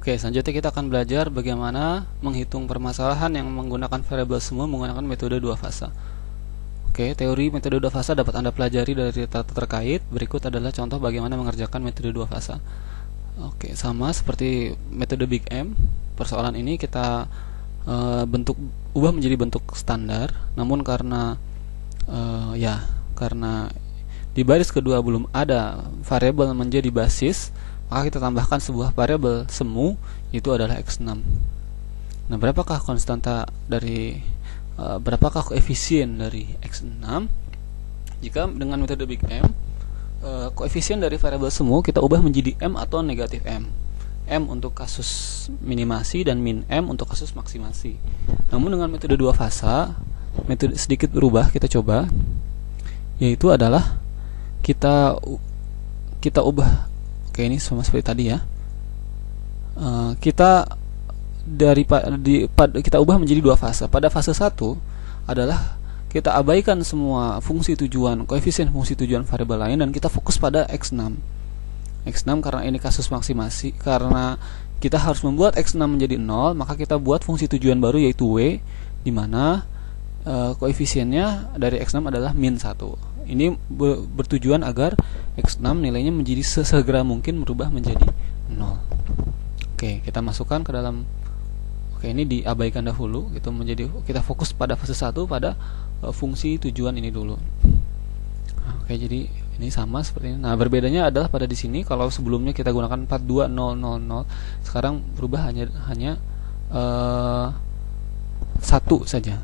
Oke, selanjutnya kita akan belajar bagaimana menghitung permasalahan yang menggunakan variabel semu menggunakan metode dua fasa. Oke, teori metode dua fasa dapat Anda pelajari dari data terkait. Berikut adalah contoh bagaimana mengerjakan metode dua fasa. Oke, sama seperti metode Big M. Persoalan ini kita ubah menjadi bentuk standar. Namun karena di baris kedua belum ada variabel menjadi basis, maka kita tambahkan sebuah variabel semu, itu adalah x6. Nah, berapakah koefisien dari x6? Jika dengan metode Big M, koefisien dari variabel semu kita ubah menjadi m atau negatif m. M untuk kasus minimasi dan min m untuk kasus maksimasi. Namun dengan metode dua fasa, metode sedikit berubah, kita coba, yaitu adalah kita ubah. Oke, ini sama seperti tadi ya. Kita ubah menjadi dua fase. Pada fase 1 adalah kita abaikan semua fungsi tujuan, koefisien fungsi tujuan variabel lain, dan kita fokus pada x6. X6 karena ini kasus maksimasi, karena kita harus membuat x6 menjadi 0, maka kita buat fungsi tujuan baru yaitu w, di mana koefisiennya dari x6 adalah min 1. Ini bertujuan agar x6 nilainya menjadi sesegera mungkin berubah menjadi 0. Oke, kita masukkan ke dalam. Oke, ini diabaikan dahulu, gitu, kita fokus pada fase 1 pada fungsi tujuan ini dulu. Oke, jadi ini sama seperti ini. Nah, berbedanya adalah pada di sini, kalau sebelumnya kita gunakan 42000, sekarang berubah hanya 1 saja.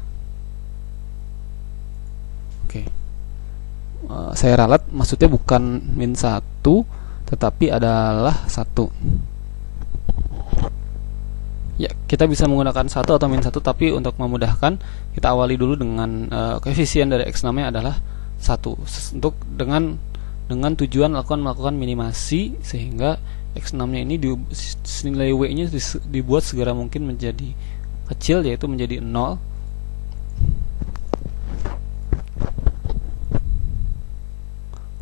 Oke. Saya ralat, maksudnya bukan min 1, tetapi adalah 1. Ya, kita bisa menggunakan 1 atau min 1, tapi untuk memudahkan kita awali dulu dengan koefisien dari x6 nya adalah 1, untuk dengan tujuan melakukan minimasi, sehingga x6 nya ini nilai w nya dibuat segera mungkin menjadi kecil, yaitu menjadi 0.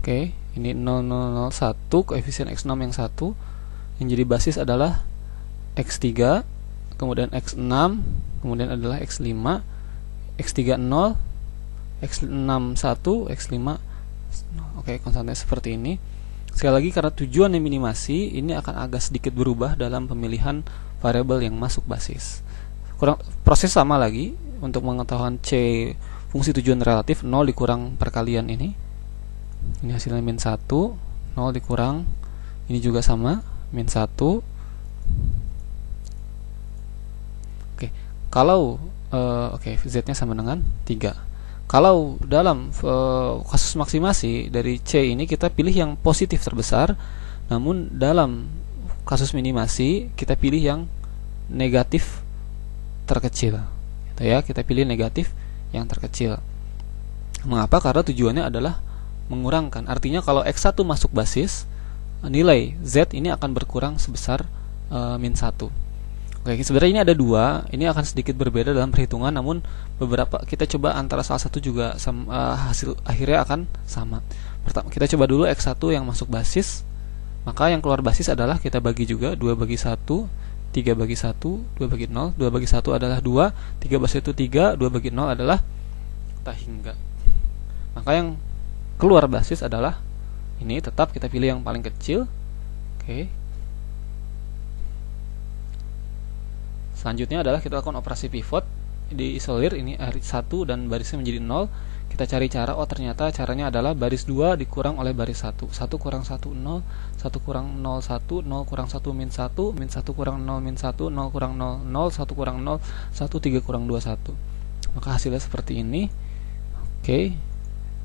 Oke, ini 0001, koefisien x6 yang 1. Yang jadi basis adalah x3, kemudian x6, kemudian adalah x5, x3 0, x6 1, x5 0. Oke, konstannya seperti ini. Sekali lagi, karena tujuannya minimasi, ini akan agak sedikit berubah dalam pemilihan variabel yang masuk basis. Proses sama lagi untuk mengetahui c fungsi tujuan relatif, 0 dikurang perkalian ini hasilnya min 1, 0 dikurang, ini juga sama, min 1. Oke, kalau z nya sama dengan 3. Kalau dalam kasus maksimasi dari c ini kita pilih yang positif terbesar, namun dalam kasus minimasi kita pilih yang negatif terkecil, gitu ya, kita pilih negatif yang terkecil. Mengapa? Karena tujuannya adalah mengurangkan. Artinya kalau x1 masuk basis, nilai z ini akan berkurang sebesar min 1. Oke, sebenarnya ini ada dua, ini akan sedikit berbeda dalam perhitungan, namun kita coba antara salah satu juga hasil akhirnya akan sama. Pertama, kita coba dulu x1 yang masuk basis, maka yang keluar basis adalah kita bagi juga 2 bagi 1, 3 bagi 1, 2 bagi 0, 2 bagi 1 adalah 2, 3 bagi 1 3, 2 bagi 0 adalah tak hingga. Maka yang keluar basis adalah ini, tetap kita pilih yang paling kecil. Oke. Selanjutnya adalah kita lakukan operasi pivot, diisolir ini baris 1 dan barisnya menjadi 0. Kita cari cara, ternyata caranya adalah baris 2 dikurang oleh baris 1. 1 kurang 1 0, 1 kurang 0 1, 0 kurang 1 min 1, min 1 kurang 0 min 1, 0 kurang 0 0, 1 kurang 0 1, 3 kurang 2 1. Maka hasilnya seperti ini. Oke.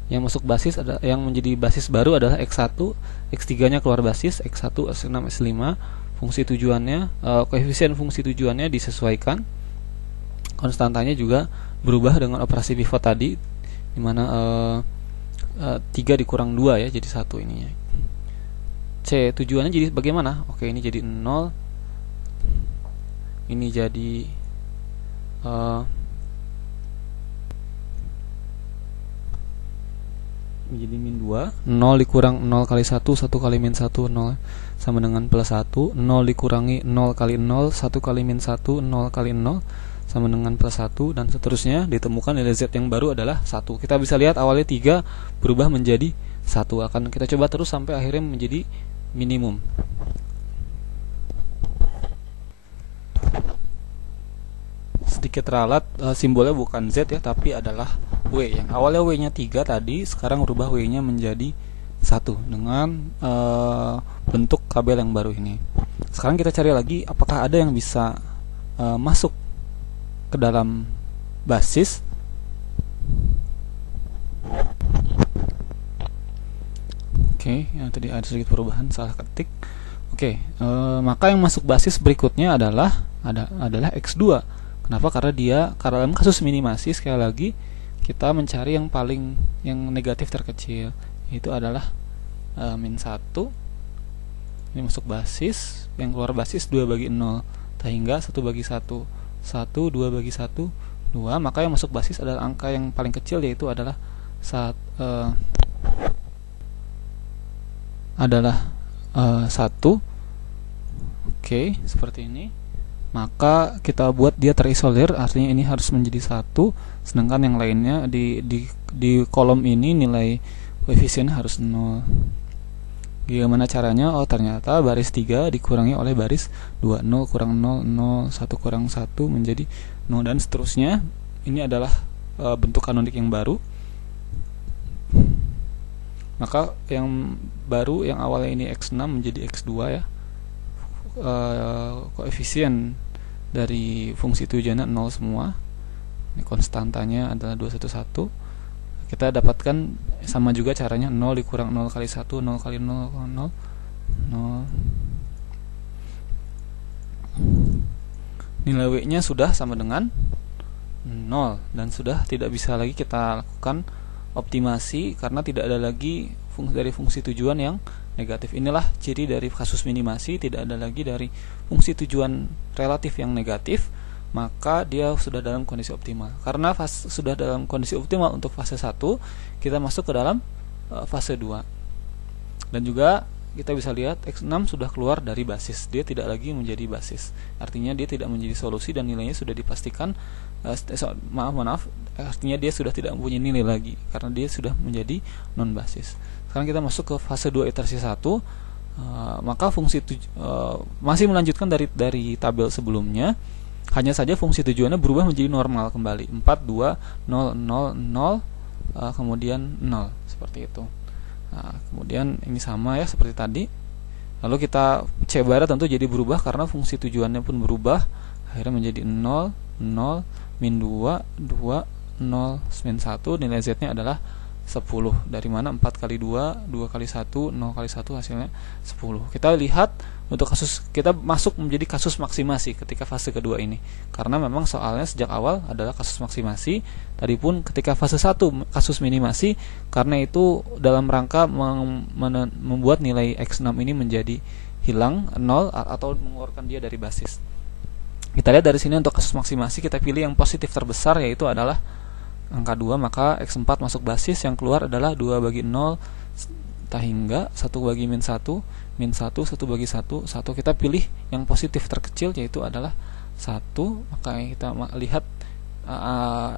Yang masuk basis yang menjadi basis baru adalah x1, x3 nya keluar basis, x1, x6, x5. Fungsi tujuannya, koefisien fungsi tujuannya disesuaikan. Konstantanya juga berubah dengan operasi pivot tadi, dimana 3 dikurang 2 ya, jadi 1 ininya. C tujuannya jadi bagaimana? Oke, ini jadi 0, ini jadi menjadi min 2. 0 dikurang 0 kali 1, 1 kali min 1, 0 sama dengan plus 1. 0 dikurangi 0 kali 0, 1 kali min 1, 0 kali 0 sama dengan plus 1, dan seterusnya. Ditemukan nilai Z yang baru adalah 1. Kita bisa lihat awalnya 3 berubah menjadi 1. Akan kita coba terus sampai akhirnya menjadi minimum. Sedikit ralat, simbolnya bukan Z ya, tapi adalah W. Yang awalnya W-nya 3 tadi, sekarang berubah W-nya menjadi 1 dengan bentuk kabel yang baru ini. Sekarang kita cari lagi apakah ada yang bisa masuk ke dalam basis. Oke, yang tadi ada sedikit perubahan, salah ketik. Oke, maka yang masuk basis berikutnya adalah X2. Kenapa? Karena dalam kasus minimasi, sekali lagi kita mencari yang negatif terkecil, yaitu adalah min 1. Ini masuk basis, yang keluar basis 2 bagi 0, sehingga 1 bagi 1, 1, 2 bagi 1, 2. Maka yang masuk basis adalah angka yang paling kecil, yaitu adalah 1. Oke, seperti ini. Maka kita buat dia terisolir, artinya ini harus menjadi 1, sedangkan yang lainnya di kolom ini nilai koefisiennya harus 0. Gimana caranya? Oh, ternyata baris 3 dikurangi oleh baris 2. 0 kurang 0, 0, 1 kurang 1 menjadi 0, dan seterusnya. Ini adalah bentuk kanonik yang baru. Maka yang baru, yang awalnya ini X6 menjadi X2 ya. Koefisien dari fungsi tujuannya 0 semua. Ini konstantanya adalah 211. Kita dapatkan sama juga caranya, 0 dikurang 0 kali 1, 0 kali 0, 0, 0. Nilai W-nya sudah sama dengan 0, dan sudah tidak bisa lagi kita lakukan optimasi karena tidak ada lagi dari fungsi tujuan yang negatif. Inilah ciri dari kasus minimasi, tidak ada lagi dari fungsi tujuan relatif yang negatif, maka dia sudah dalam kondisi optimal. Karena sudah dalam kondisi optimal untuk fase 1, kita masuk ke dalam fase 2. Dan juga kita bisa lihat X6 sudah keluar dari basis, dia tidak lagi menjadi basis. Artinya dia tidak menjadi solusi dan nilainya sudah dipastikan maaf, artinya dia sudah tidak mempunyai nilai lagi karena dia sudah menjadi non basis. Sekarang kita masuk ke fase 2 iterasi 1. Maka fungsi masih melanjutkan dari tabel sebelumnya, hanya saja fungsi tujuannya berubah menjadi normal kembali, 4, 2, 0, 0, 0, kemudian 0, seperti itu. Kemudian ini sama ya seperti tadi. Lalu kita C bar tentu jadi berubah karena fungsi tujuannya pun berubah, akhirnya menjadi 0, 0, min 2, 2, 0, min 1. Nilai Z nya adalah 10. Dari mana? 4 kali 2, 2 kali 1, 0 kali 1, hasilnya 10. Kita lihat untuk kasus, kita masuk menjadi kasus maksimasi ketika fase kedua ini, karena memang soalnya sejak awal adalah kasus maksimasi. Tadi pun ketika fase 1 kasus minimasi, karena itu dalam rangka membuat nilai X6 ini menjadi hilang 0 atau mengeluarkan dia dari basis. Kita lihat dari sini untuk kasus maksimasi, kita pilih yang positif terbesar, yaitu adalah angka 2, maka X4 masuk basis, yang keluar adalah 2 bagi 0 hingga 1 bagi min 1, min 1, 1 bagi 1, 1. Kita pilih yang positif terkecil, yaitu adalah 1, maka kita lihat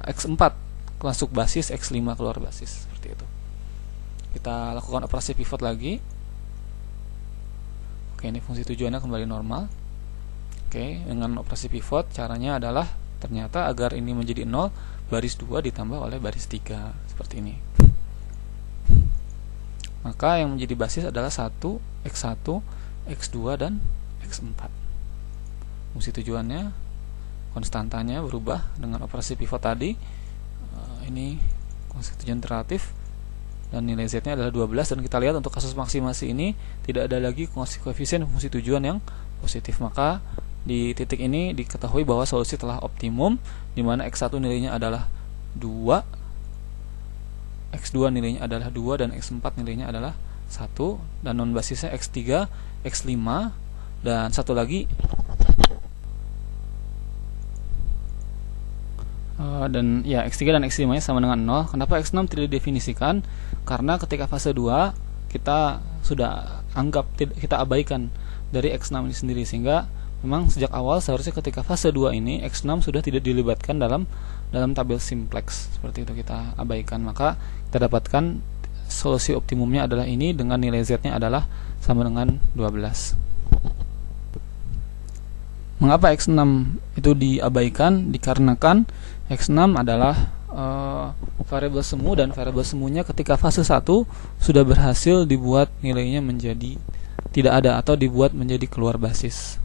X4 masuk basis, X5 keluar basis, seperti itu. Kita lakukan operasi pivot lagi. Oke, ini fungsi tujuannya kembali normal. Oke, dengan operasi pivot caranya adalah ternyata agar ini menjadi 0, baris 2 ditambah oleh baris 3, seperti ini. Maka yang menjadi basis adalah 1, X1, X2, dan X4. Fungsi tujuannya, konstantanya berubah dengan operasi pivot tadi. Ini fungsi tujuan relatif, dan nilai Z-nya adalah 12. Dan kita lihat untuk kasus maksimasi ini tidak ada lagi koefisien fungsi tujuan yang positif. Maka di titik ini diketahui bahwa solusi telah optimum, di mana X1 nilainya adalah 2, X2 nilainya adalah 2, dan X4 nilainya adalah 1, dan non basisnya X3, X5, dan satu lagi dan ya X3 dan X5 nya sama dengan 0. Kenapa X6 tidak didefinisikan? Karena ketika fase 2 kita sudah anggap kita abaikan dari X6 ini sendiri, sehingga memang sejak awal seharusnya ketika fase 2 ini X6 sudah tidak dilibatkan dalam tabel simplex, seperti itu kita abaikan. Maka kita dapatkan solusi optimumnya adalah ini dengan nilai Z-nya adalah sama dengan 12. Mengapa X6 itu diabaikan? Dikarenakan X6 adalah variabel semu, dan variabel semunya ketika fase 1 sudah berhasil dibuat nilainya menjadi tidak ada atau dibuat menjadi keluar basis.